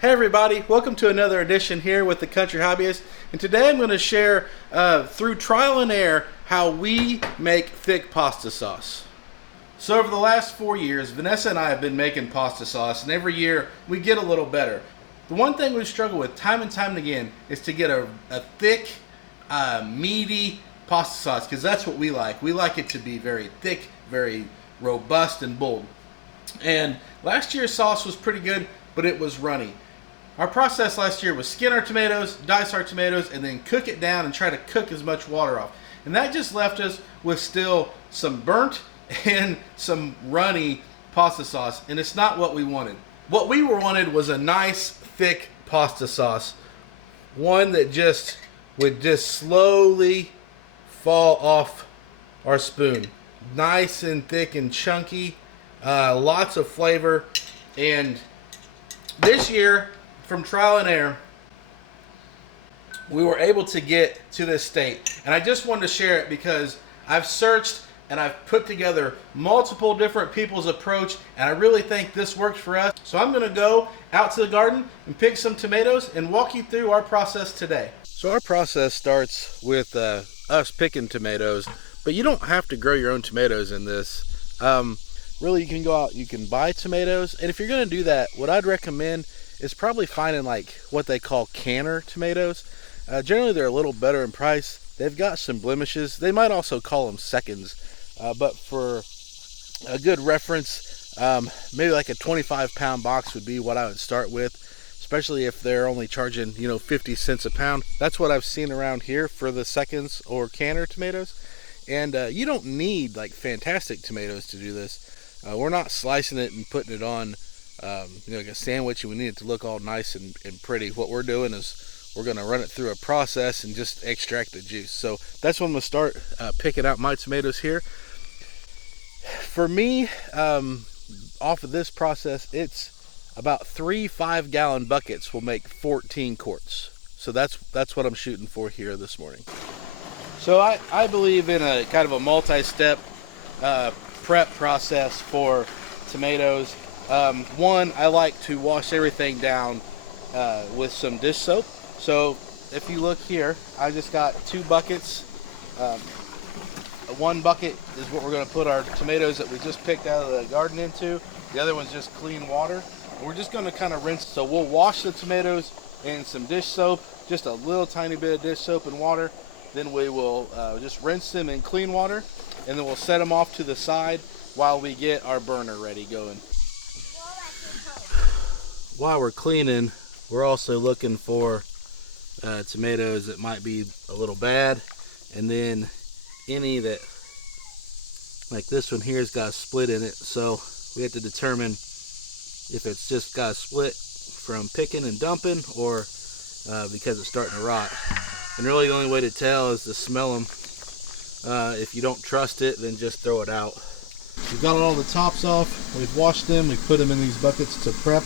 Hey everybody, welcome to another edition here with the Country Hobbyist. And today I'm going to share through trial and error how we make thick pasta sauce. So over the last 4 years, Vanessa and I have been making pasta sauce, and every year we get a little better. The one thing we struggle with time and time again is to get a thick, meaty pasta sauce, because that's what we like. We like it to be very thick, very robust and bold. And last year's sauce was pretty good, but it was runny. Our process last year was skin our tomatoes, dice our tomatoes, and then cook it down and try to cook as much water off. And that just left us with still some burnt and some runny pasta sauce, and it's not what we wanted. What we wanted was a nice, thick pasta sauce. One that would slowly fall off our spoon. Nice and thick and chunky, lots of flavor. And this year, from trial and error, we were able to get to this state. And I just wanted to share it because I've searched and I've put together multiple different people's approach, and I really think this works for us. So I'm going to go out to the garden and pick some tomatoes and walk you through our process today. So our process starts with us picking tomatoes, but you don't have to grow your own tomatoes in this. Really, you can go out, you can buy tomatoes, and if you're going to do that, what I'd recommend is probably finding like what they call canner tomatoes. Generally, they're a little better in price. They've got some blemishes. They might also call them seconds, but for a good reference, maybe like a 25-pound box would be what I would start with, especially if they're only charging 50 cents a pound. That's what I've seen around here for the seconds or canner tomatoes. And you don't need like fantastic tomatoes to do this. We're not slicing it and putting it on like a sandwich, and we need it to look all nice and pretty. What we're doing is we're going to run it through a process and just extract the juice. So that's when I'm going to start picking out my tomatoes here. For me, off of this process, it's about 3 5-gallon buckets will make 14 quarts. So that's what I'm shooting for here this morning. So I believe in a kind of a multi-step prep process for tomatoes. One, I like to wash everything down with some dish soap. So if you look here, I just got 2 buckets. One bucket is what we're going to put our tomatoes that we just picked out of the garden into. The other one's just clean water. We're just going to kind of rinse. So we'll wash the tomatoes in some dish soap, just a little tiny bit of dish soap and water. Then we will just rinse them in clean water, and then we'll set them off to the side while we get our burner ready going. While we're cleaning, we're also looking for tomatoes that might be a little bad, and then any that, like this one here, has got a split in it. So we have to determine if it's just got a split from picking and dumping, or because it's starting to rot. And really the only way to tell is to smell them. If you don't trust it, then just throw it out. We've got all the tops off. We've washed them. We've put them in these buckets to prep.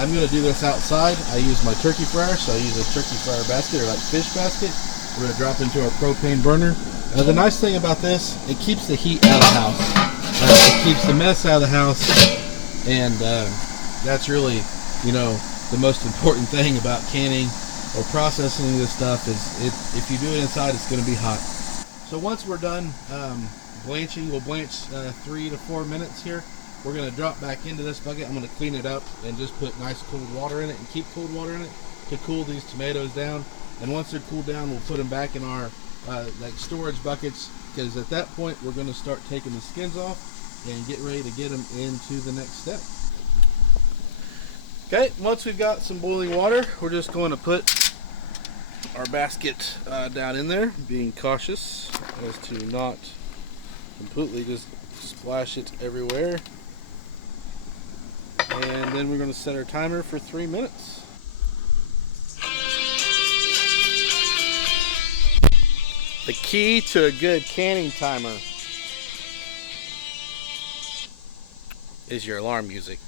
I'm going to do this outside. I use my turkey fryer, so I use a turkey fryer basket, or like fish basket. We're going to drop into our propane burner. The nice thing about this, it keeps the heat out of the house. It keeps the mess out of the house, and that's really, the most important thing about canning or processing this stuff is if you do it inside, it's going to be hot. So once we're done blanching, we'll blanch 3 to 4 minutes here. We're going to drop back into this bucket. I'm going to clean it up and just put nice cold water in it and keep cold water in it to cool these tomatoes down. And once they're cooled down, we'll put them back in our like storage buckets, because at that point we're going to start taking the skins off and get ready to get them into the next step. Okay, once we've got some boiling water, we're just going to put our basket down in there, being cautious as to not completely just splash it everywhere. And then we're going to set our timer for 3 minutes. The key to a good canning timer is your alarm music.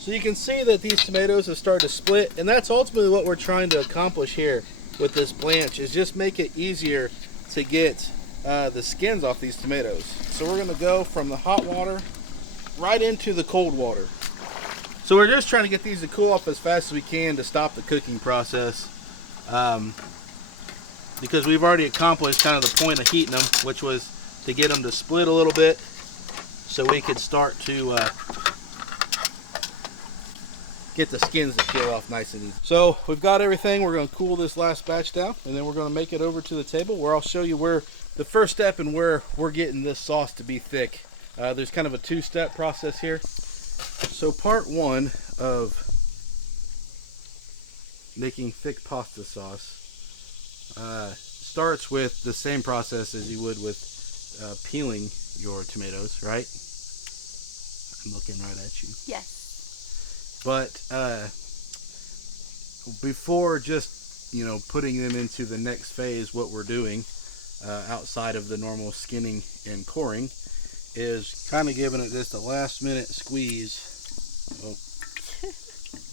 So you can see that these tomatoes have started to split, and that's ultimately what we're trying to accomplish here with this blanch, is just make it easier to get the skins off these tomatoes. So we're going to go from the hot water right into the cold water. So we're just trying to get these to cool off as fast as we can to stop the cooking process. Because we've already accomplished kind of the point of heating them, which was to get them to split a little bit so we could start to get the skins to peel off nice and easy. So we've got everything. We're going to cool this last batch down, and then we're going to make it over to the table where I'll show you where the first step and where we're getting this sauce to be thick. There's kind of a two-step process here. So part one of making thick pasta sauce starts with the same process as you would with peeling your tomatoes, right? I'm looking right at you. Yes. But before just, putting them into the next phase, what we're doing outside of the normal skinning and coring is kind of giving it just a last minute squeeze. Oh,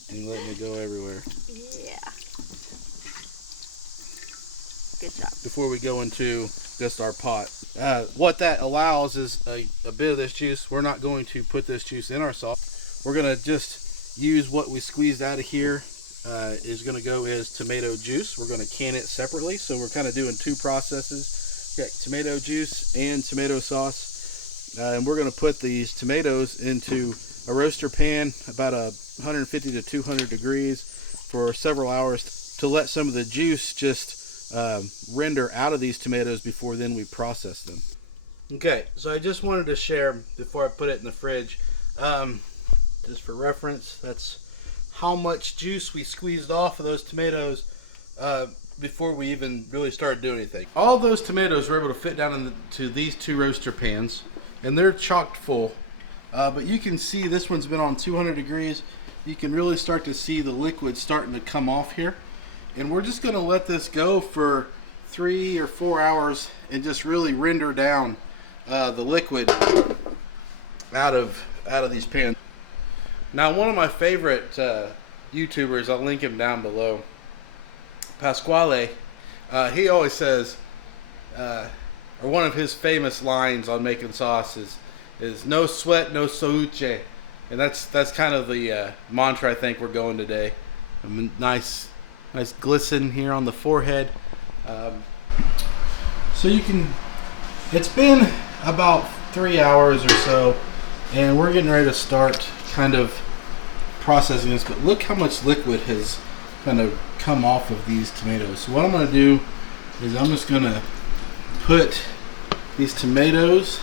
and letting it go everywhere. Yeah. Good job. Before we go into just our pot. What that allows is a bit of this juice. We're not going to put this juice in our sauce. We're going to just use what we squeezed out of here. Is going to go as tomato juice. We're going to can it separately. So we're kind of doing two processes. Okay, tomato juice and tomato sauce. And we're going to put these tomatoes into a roaster pan about 150 to 200 degrees for several hours to let some of the juice just render out of these tomatoes before then we process them. Okay, so I just wanted to share before I put it in the fridge, just for reference, that's how much juice we squeezed off of those tomatoes before we even really started doing anything. All those tomatoes were able to fit down into these two roaster pans, and they're chocked full. But you can see this one's been on 200 degrees. You can really start to see the liquid starting to come off here. And we're just going to let this go for 3 or 4 hours and just really render down the liquid out of these pans. Now, one of my favorite YouTubers, I'll link him down below, Pasquale, he always says, or one of his famous lines on making sauce is no sweat, no souche. And that's kind of the mantra I think we're going today. Nice glisten here on the forehead. So it's been about 3 hours or so, and we're getting ready to start kind of processing this, but look how much liquid has kind of come off of these tomatoes. So what I'm going to do is I'm just going to put these tomatoes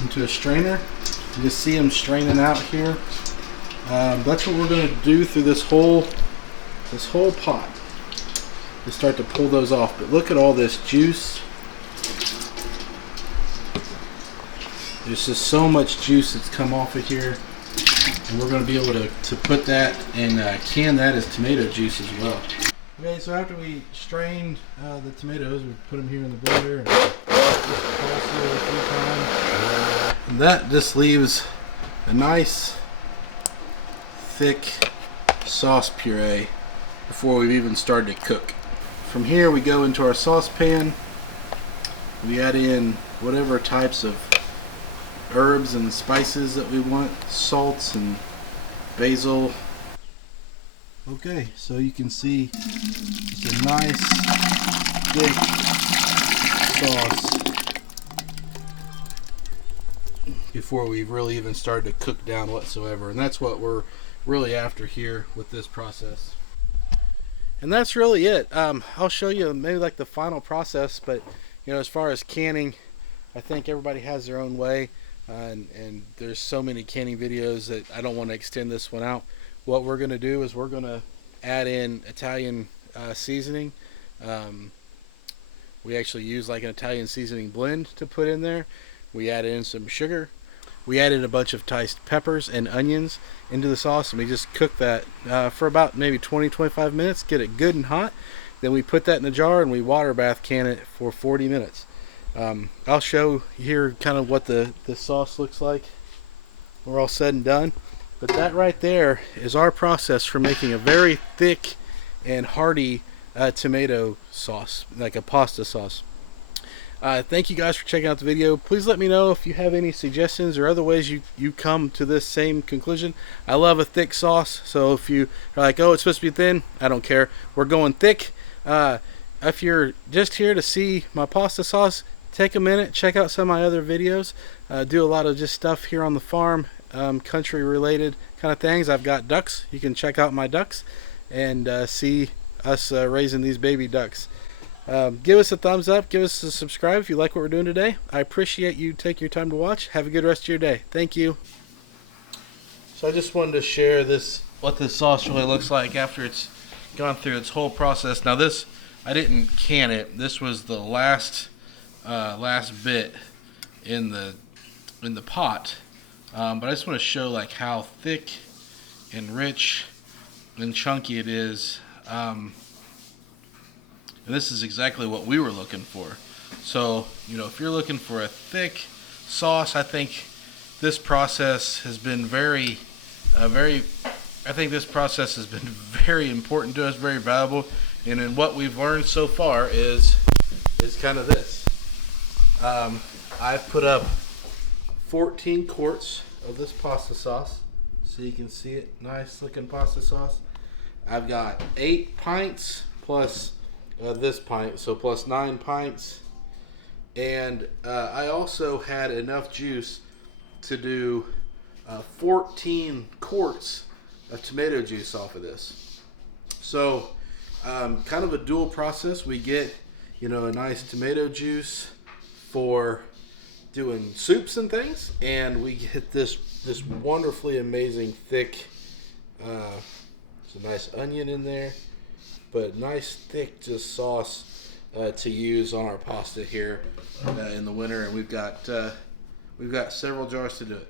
into a strainer. You just see them straining out here. That's what we're going to do through this whole pot, to start to pull those off. But look at all this juice. There's just so much juice that's come off of here, and we're going to be able to put that and can that as tomato juice as well. Okay, so after we strained the tomatoes, we put them here in the blender and just pulse it a few times. And that just leaves a nice thick sauce puree before we've even started to cook. From here we go into our saucepan. We add in whatever types of herbs and spices that we want, salts and basil. Okay, so you can see it's a nice thick sauce before we've really even started to cook down whatsoever, and that's what we're really after here with this process. And that's really it. I'll show you maybe like the final process, but as far as canning, I think everybody has their own way, and there's so many canning videos that I don't want to extend this one out. What we're going to do is we're going to add in Italian seasoning. We actually use like an Italian seasoning blend to put in there. We add in some sugar. We added a bunch of diced peppers and onions into the sauce, and we just cook that for about maybe 20-25 minutes, get it good and hot. Then we put that in a jar and we water bath can it for 40 minutes. I'll show here kind of what the sauce looks like when we're all said and done. But that right there is our process for making a very thick and hearty tomato sauce, like a pasta sauce. Thank you guys for checking out the video. Please let me know if you have any suggestions or other ways you come to this same conclusion. I love a thick sauce, so if you are like, oh, it's supposed to be thin, I don't care. We're going thick. If you're just here to see my pasta sauce, take a minute, check out some of my other videos. Do a lot of just stuff here on the farm, country related kind of things. I've got ducks. You can check out my ducks and see us raising these baby ducks. Give us a thumbs up, give us a subscribe if you like what we're doing today. I appreciate you taking your time to watch. Have a good rest of your day. Thank you. So I just wanted to share what this sauce really looks like after it's gone through its whole process. Now this, I didn't can it. This was the last bit in the pot. But I just want to show like how thick and rich and chunky it is. And this is exactly what we were looking for. So, if you're looking for a thick sauce, I think this process has been very important to us, very valuable. And in what we've learned so far is kind of this. I've put up 14 quarts of this pasta sauce, so you can see it. Nice looking pasta sauce. I've got 8 pints plus this pint, so plus 9 pints. And I also had enough juice to do 14 quarts of tomato juice off of this. So kind of a dual process. We get a nice tomato juice for doing soups and things, and we get this wonderfully amazing thick, there's a nice onion in there, but nice thick just sauce to use on our pasta here in the winter, and we've got several jars to do it.